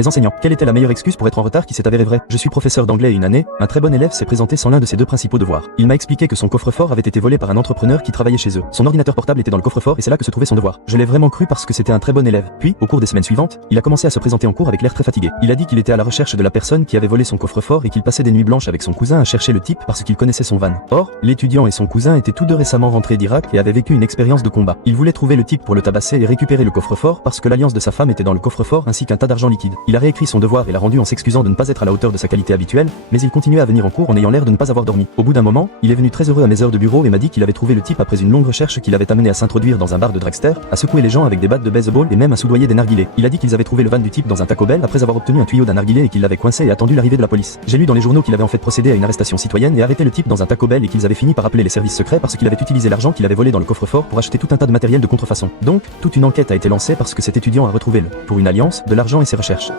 Les enseignants. Quelle était la meilleure excuse pour être en retard qui s'est avérée vraie? Je suis professeur d'anglais une année, un très bon élève s'est présenté sans l'un de ses deux principaux devoirs. Il m'a expliqué que son coffre-fort avait été volé par un entrepreneur qui travaillait chez eux. Son ordinateur portable était dans le coffre-fort et c'est là que se trouvait son devoir. Je l'ai vraiment cru parce que c'était un très bon élève. Puis, au cours des semaines suivantes, il a commencé à se présenter en cours avec l'air très fatigué. Il a dit qu'il était à la recherche de la personne qui avait volé son coffre-fort et qu'il passait des nuits blanches avec son cousin à chercher le type parce qu'il connaissait son van. Or, l'étudiant et son cousin étaient tous deux récemment rentrés d'Irak et avaient vécu une expérience de combat. Il voulait trouver le type pour le tabasser et récupérer le coffre-fort parce que l'alliance de sa femme était dans le coffre-fort ainsi qu'un tas d'argent liquide. Il a réécrit son devoir et l'a rendu en s'excusant de ne pas être à la hauteur de sa qualité habituelle, mais il continuait à venir en cours en ayant l'air de ne pas avoir dormi. Au bout d'un moment, il est venu très heureux à mes heures de bureau et m'a dit qu'il avait trouvé le type après une longue recherche qui l'avait amené à s'introduire dans un bar de dragster, à secouer les gens avec des battes de baseball et même à soudoyer des narguilés. Il a dit qu'ils avaient trouvé le van du type dans un Taco Bell après avoir obtenu un tuyau d'un narguilé et qu'il l'avait coincé et attendu l'arrivée de la police. J'ai lu dans les journaux qu'il avait en fait procédé à une arrestation citoyenne et arrêté le type dans un Taco Bell et qu'ils avaient fini par appeler les services secrets parce qu'il avait utilisé l'argent qu'il avait volé dans le coffre-fort pour acheter tout un tas de matériel de contrefaçon. Donc, toute une enquête a été lancée parce que cet étudiant a retrouvé pour une alliance, de l'argent et ses recherches.